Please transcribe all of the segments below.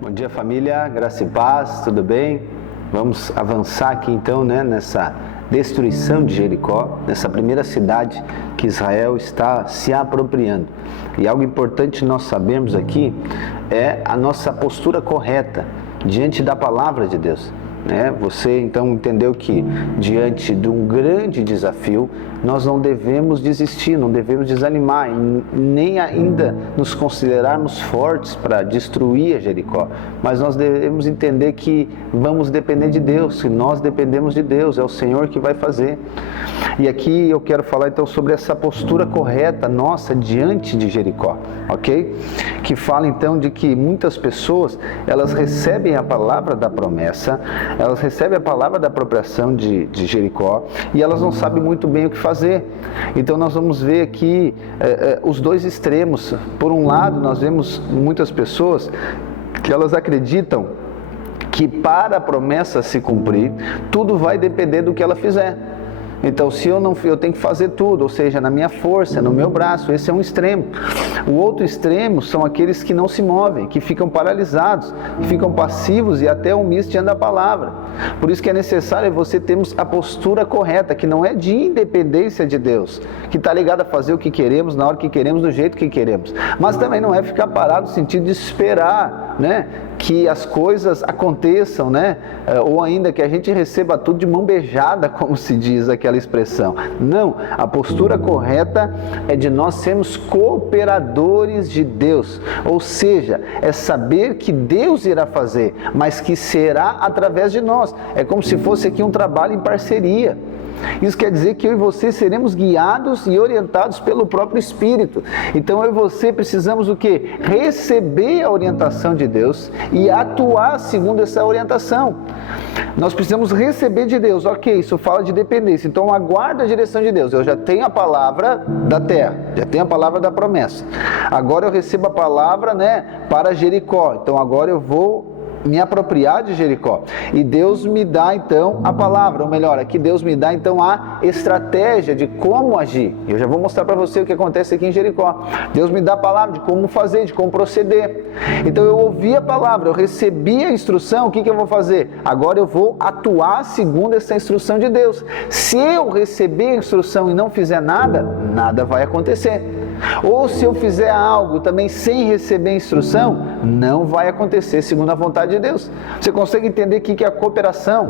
Bom dia, família, graça e paz, tudo bem? Vamos avançar aqui então, nessa destruição de Jericó, nessa primeira cidade que Israel está se apropriando. E algo importante nós sabermos aqui é a nossa postura correta diante da palavra de Deus. Você então entendeu que diante de um grande desafio, nós não devemos desistir, não devemos desanimar, nem ainda nos considerarmos fortes para destruir a Jericó, mas nós devemos entender que vamos depender de Deus, que nós dependemos de Deus, é o Senhor que vai fazer. E aqui eu quero falar então sobre essa postura correta nossa diante de Jericó, ok? Que fala então de que muitas pessoas, elas recebem a palavra da promessa, elas recebem a palavra da apropriação de Jericó e elas não sabem muito bem o que fazer. Então nós vamos ver aqui os dois extremos. Por um lado, nós vemos muitas pessoas que elas acreditam que para a promessa se cumprir, tudo vai depender do que ela fizer. Então, se eu tenho que fazer tudo, ou seja, na minha força, no meu braço, esse é um extremo. O outro extremo são aqueles que não se movem, que ficam paralisados, que ficam passivos e até omissos diante da palavra. Por isso que é necessário você termos a postura correta, que não é de independência de Deus, que está ligada a fazer o que queremos, na hora que queremos, do jeito que queremos. Mas também não é ficar parado no sentido de esperar, que as coisas aconteçam, ou ainda que a gente receba tudo de mão beijada, como se diz aquela expressão. Não, a postura correta é de nós sermos cooperadores de Deus, ou seja, é saber que Deus irá fazer, mas que será através de nós. É como se fosse aqui um trabalho em parceria. Isso quer dizer que eu e você seremos guiados e orientados pelo próprio Espírito. Então eu e você precisamos o quê? Receber a orientação de Deus e atuar segundo essa orientação. Nós precisamos receber de Deus. Ok, isso fala de dependência. Então aguarda a direção de Deus. Eu já tenho a palavra da terra, já tenho a palavra da promessa. Agora eu recebo a palavra, para Jericó. Então agora eu vou me apropriar de Jericó. E Deus me dá então a palavra, ou melhor, aqui Deus me dá então a estratégia de como agir. Eu já vou mostrar para você o que acontece aqui em Jericó. Deus me dá a palavra de como fazer, de como proceder. Então eu ouvi a palavra, eu recebi a instrução, o que eu vou fazer? Agora eu vou atuar segundo essa instrução de Deus. Se eu receber a instrução e não fizer nada, nada vai acontecer. Ou se eu fizer algo também sem receber a instrução, não vai acontecer segundo a vontade de Deus. Você consegue entender que é a cooperação?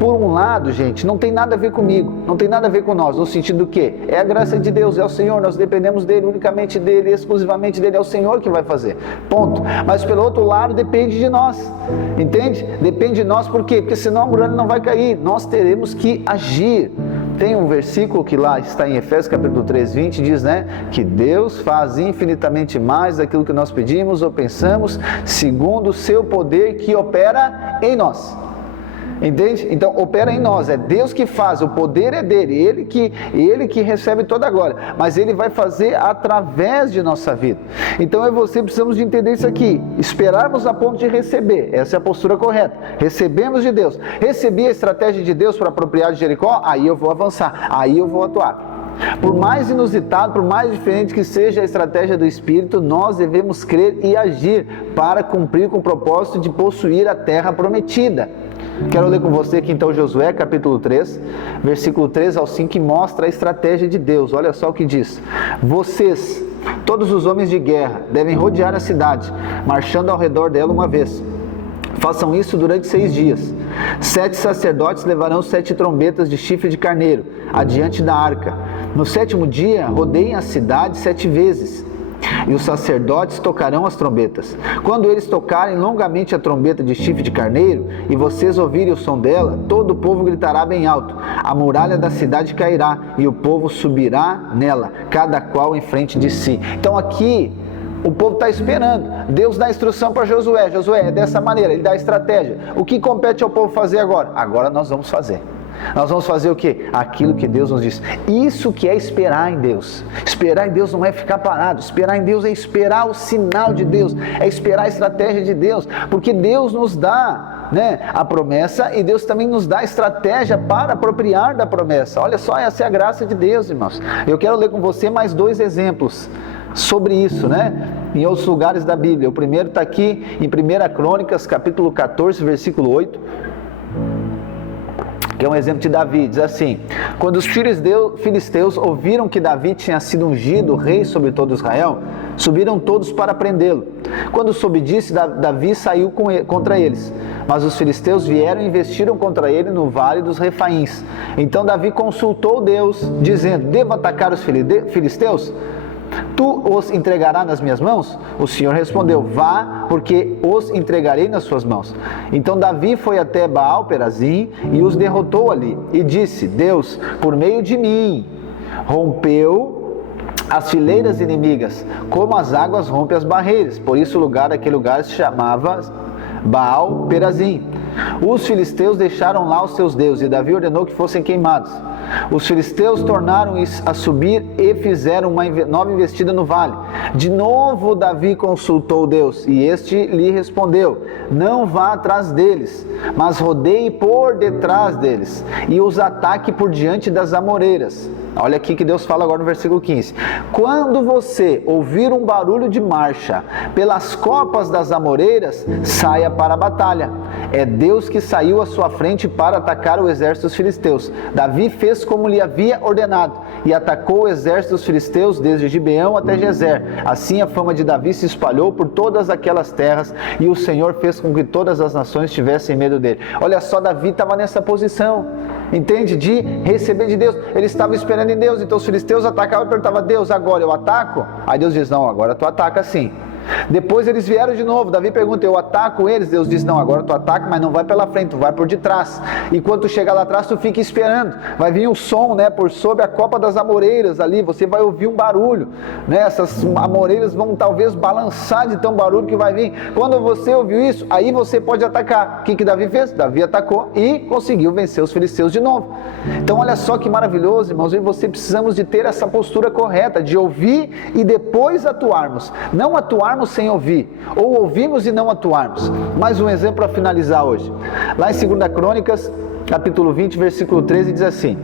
Por um lado, gente, não tem nada a ver comigo, não tem nada a ver com nós, no sentido do quê? É a graça de Deus, é o Senhor, nós dependemos dEle, unicamente dEle, exclusivamente dEle, é o Senhor que vai fazer, ponto. Mas pelo outro lado, depende de nós, entende? Depende de nós, por quê? Porque senão a muralha não vai cair, nós teremos que agir. Tem um versículo que lá está em Efésios capítulo 3, 20, diz, que Deus faz infinitamente mais daquilo que nós pedimos ou pensamos, segundo o seu poder que opera em nós. Entende? Então opera em nós, é Deus que faz, o poder é dele, ele que recebe toda a glória, mas ele vai fazer através de nossa vida. Então eu e você precisamos de entender isso aqui, esperarmos a ponto de receber, essa é a postura correta. Recebemos de Deus, recebi a estratégia de Deus para apropriar de Jericó, aí eu vou avançar, aí eu vou atuar. Por mais inusitado, por mais diferente que seja a estratégia do Espírito, nós devemos crer e agir para cumprir com o propósito de possuir a terra prometida. Quero ler com você aqui então Josué capítulo 3, versículo 3 ao 5, que mostra a estratégia de Deus. Olha só o que diz: vocês, todos os homens de guerra, devem rodear a cidade, marchando ao redor dela uma vez. Façam isso durante 6 dias. 7 sacerdotes levarão 7 trombetas de chifre de carneiro adiante da arca. No 7º dia, rodeiem a cidade 7 vezes. E os sacerdotes tocarão as trombetas. Quando eles tocarem longamente a trombeta de chifre de carneiro, e vocês ouvirem o som dela, todo o povo gritará bem alto. A muralha da cidade cairá, e o povo subirá nela, cada qual em frente de si. Então aqui, o povo está esperando. Deus dá instrução para Josué. Josué, é dessa maneira, ele dá a estratégia. O que compete ao povo fazer agora? Agora nós vamos fazer. Nós vamos fazer o quê? Aquilo que Deus nos diz. Isso que é esperar em Deus. Esperar em Deus não é ficar parado. Esperar em Deus é esperar o sinal de Deus. É esperar a estratégia de Deus. Porque Deus nos dá a promessa e Deus também nos dá a estratégia para apropriar da promessa. Olha só, essa é a graça de Deus, irmãos. Eu quero ler com você mais 2 exemplos sobre isso, né? Em outros lugares da Bíblia. O primeiro está aqui em 1 Crônicas, capítulo 14, versículo 8, que é um exemplo de Davi. Diz assim: quando os filisteus ouviram que Davi tinha sido ungido rei sobre todo Israel, subiram todos para prendê-lo. Quando soube disso, Davi saiu contra eles, mas os filisteus vieram e investiram contra ele no vale dos Refaíns. Então Davi consultou Deus, dizendo: devo atacar os filisteus? Tu os entregarás nas minhas mãos? O Senhor respondeu: vá, porque os entregarei nas suas mãos. Então Davi foi até Baal-Perazim e os derrotou ali, e disse: Deus, por meio de mim, rompeu as fileiras inimigas, como as águas rompem as barreiras. Por isso aquele lugar se chamava Baal-Perazim. Os filisteus deixaram lá os seus deuses, e Davi ordenou que fossem queimados. Os filisteus tornaram a subir e fizeram uma nova investida no vale. De novo Davi consultou Deus, e este lhe respondeu: não vá atrás deles, mas rodeie por detrás deles, e os ataque por diante das amoreiras. Olha aqui que Deus fala agora no versículo 15. Quando você ouvir um barulho de marcha pelas copas das amoreiras, saia para a batalha. É Deus que saiu à sua frente para atacar o exército dos filisteus. Davi fez como lhe havia ordenado e atacou o exército dos filisteus desde Gibeão até Gezer. Assim a fama de Davi se espalhou por todas aquelas terras, e o Senhor fez com que todas as nações tivessem medo dele. Olha só, Davi estava nessa posição, entende? De receber de Deus. Ele estava esperando em Deus. Então os filisteus atacavam e perguntavam: Deus, agora eu ataco? Aí Deus diz: não, agora tu ataca sim. Depois eles vieram de novo. Davi pergunta: eu ataco eles? Deus diz: não, agora tu ataca, mas não vai pela frente, tu vai por detrás. E quando tu chegar lá atrás, tu fica esperando. Vai vir um som, né, por sob a copa das amoreiras ali. Você vai ouvir um barulho, né? Essas amoreiras vão talvez balançar de tão barulho que vai vir. Quando você ouviu isso, aí você pode atacar. O que Davi fez? Davi atacou e conseguiu vencer os filisteus de novo. Então olha só que maravilhoso, irmãos. E você precisamos de ter essa postura correta, de ouvir e depois atuarmos. Não atuarmos sem ouvir, ou ouvimos e não atuarmos. Mais um exemplo para finalizar hoje. Lá em 2 Crônicas, capítulo 20, versículo 13, diz assim: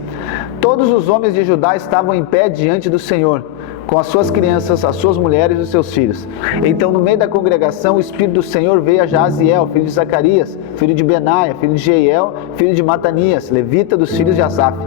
todos os homens de Judá estavam em pé diante do Senhor, com as suas crianças, as suas mulheres e os seus filhos. Então, no meio da congregação, o Espírito do Senhor veio a Jaziel, filho de Zacarias, filho de Benaia, filho de Jeiel, filho de Matanias, levita dos filhos de Asaf.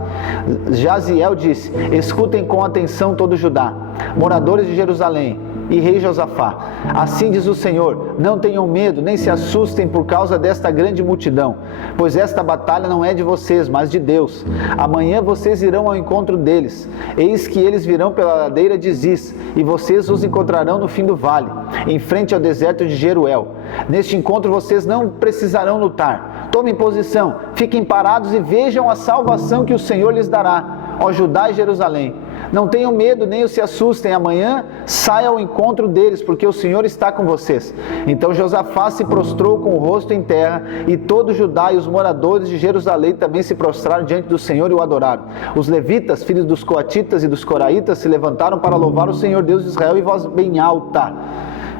Jaziel disse: escutem com atenção todo Judá, moradores de Jerusalém, e rei Josafá. Assim diz o Senhor: não tenham medo, nem se assustem por causa desta grande multidão, pois esta batalha não é de vocês, mas de Deus. Amanhã vocês irão ao encontro deles. Eis que eles virão pela ladeira de Ziz, e vocês os encontrarão no fim do vale, em frente ao deserto de Jeruel. Neste encontro vocês não precisarão lutar. Tomem posição, fiquem parados e vejam a salvação que o Senhor lhes dará, ó Judá e Jerusalém. Não tenham medo, nem se assustem. Amanhã saia ao encontro deles, porque o Senhor está com vocês. Então Josafá se prostrou com o rosto em terra, e todo Judá e os moradores de Jerusalém também se prostraram diante do Senhor e o adoraram. Os levitas, filhos dos coatitas e dos coraitas, se levantaram para louvar o Senhor Deus de Israel em voz bem alta.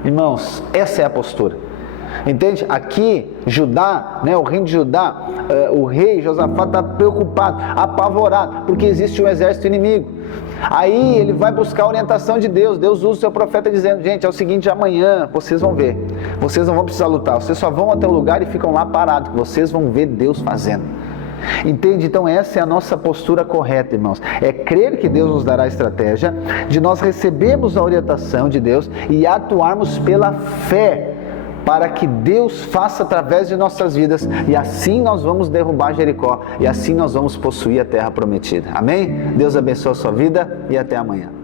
Irmãos, essa é a postura. Entende? Aqui, Judá, né, o reino de Judá, o rei Josafá está preocupado, apavorado, porque existe um exército inimigo. Aí ele vai buscar a orientação de Deus. Deus usa o seu profeta dizendo: gente, é o seguinte, amanhã vocês vão ver, vocês não vão precisar lutar, vocês só vão até o lugar e ficam lá parados, que vocês vão ver Deus fazendo. Entende? Então essa é a nossa postura correta, irmãos. É crer que Deus nos dará a estratégia, de nós recebermos a orientação de Deus e atuarmos pela fé, para que Deus faça através de nossas vidas, e assim nós vamos derrubar Jericó, e assim nós vamos possuir a terra prometida. Amém? Deus abençoe a sua vida e até amanhã.